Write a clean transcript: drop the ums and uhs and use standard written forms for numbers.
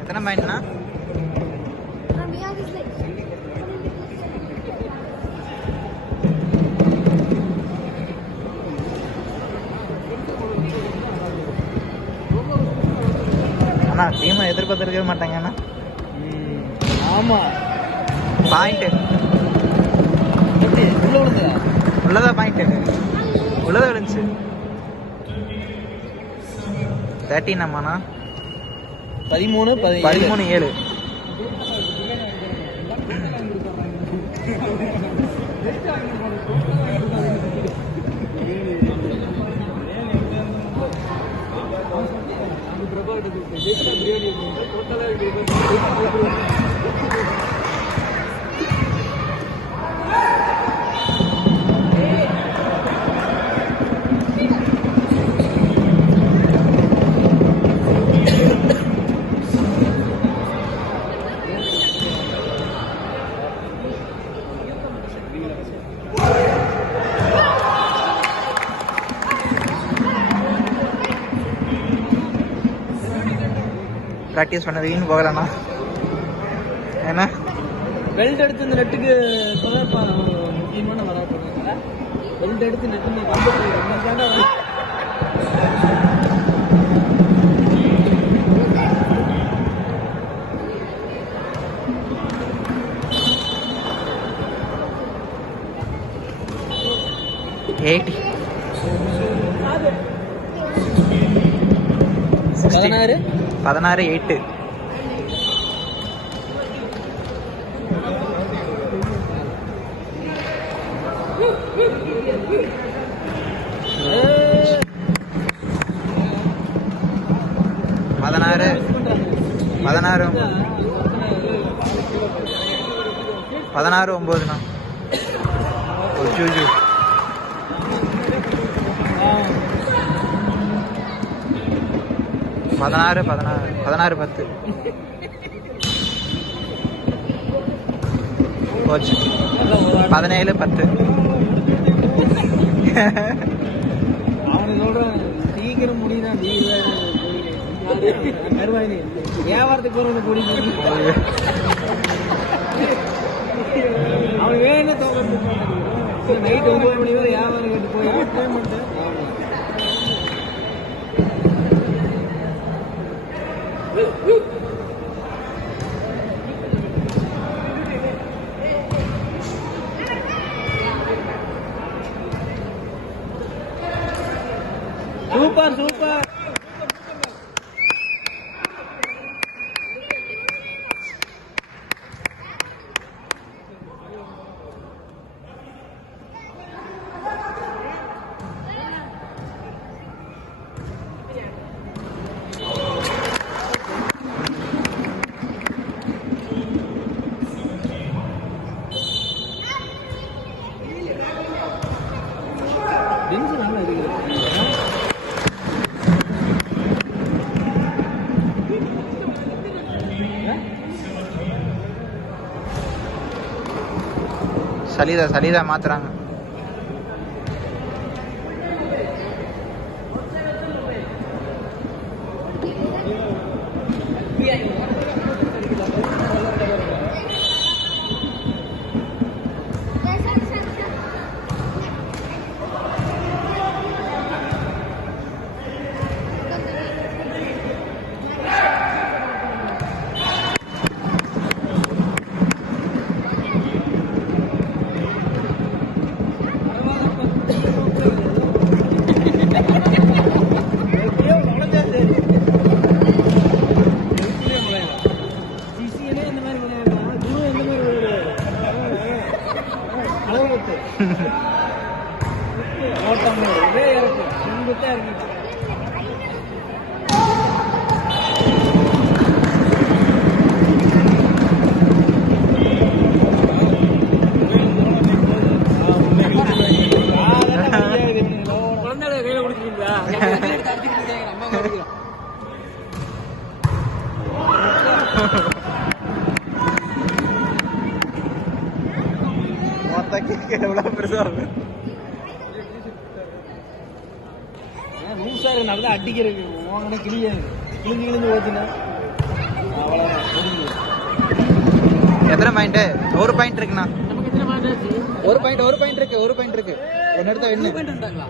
எத்தனை பாயிண்ட்னா? அண்ணா டீமை எதிர்பார்த்துருக்கவே மாட்டாங்க அண்ணா. ஆமாம் பாயிண்ட்டு உள்ளதா? பாயிண்ட்டு உள்ளதா விழுந்துச்சு. 13 அம்மாண்ணா. 13-7. ப்ராக்டிஸ் பண்ணது வீண் போகலண்ணா. ஏன்னா பெல்ட் எடுத்து இந்த நெட்டுக்கு முக்கியமான வராது. பெல்ட் எடுத்து நெட்டு $80 16-8. பதினாறு 9ண்ணா. ஒரு ஜூஜு 16-10 போச்சு. 17-10. அவனை சொல்றான் சீக்கிரம் முடியுதா? வியாபாரத்துக்கு போற குடிக்க அவன் வேணும் நைட் 9 மணி வரை வியாபாரம் கேட்டு போய் சூப்பர் சூப்பர். சலிதா மாத்துறாங்க. எவ்வளோ பெருசா லூஸா இருக்கு நல்லா அடிக்கிறது வாங்கினா கிளியாது கிழிஞ்சு ஓத்துனா அவ்வளோதான். எத்தனை பாயிண்ட்? ஒரு பாயிண்ட் இருக்குண்ணா. நமக்கு எத்தனை பாயிண்ட் ஆச்சு? ஒரு பாயிண்ட் இருக்கு. ஒன்னு எடுத்தா என்ன? பாயிண்ட் இருந்தாங்களா?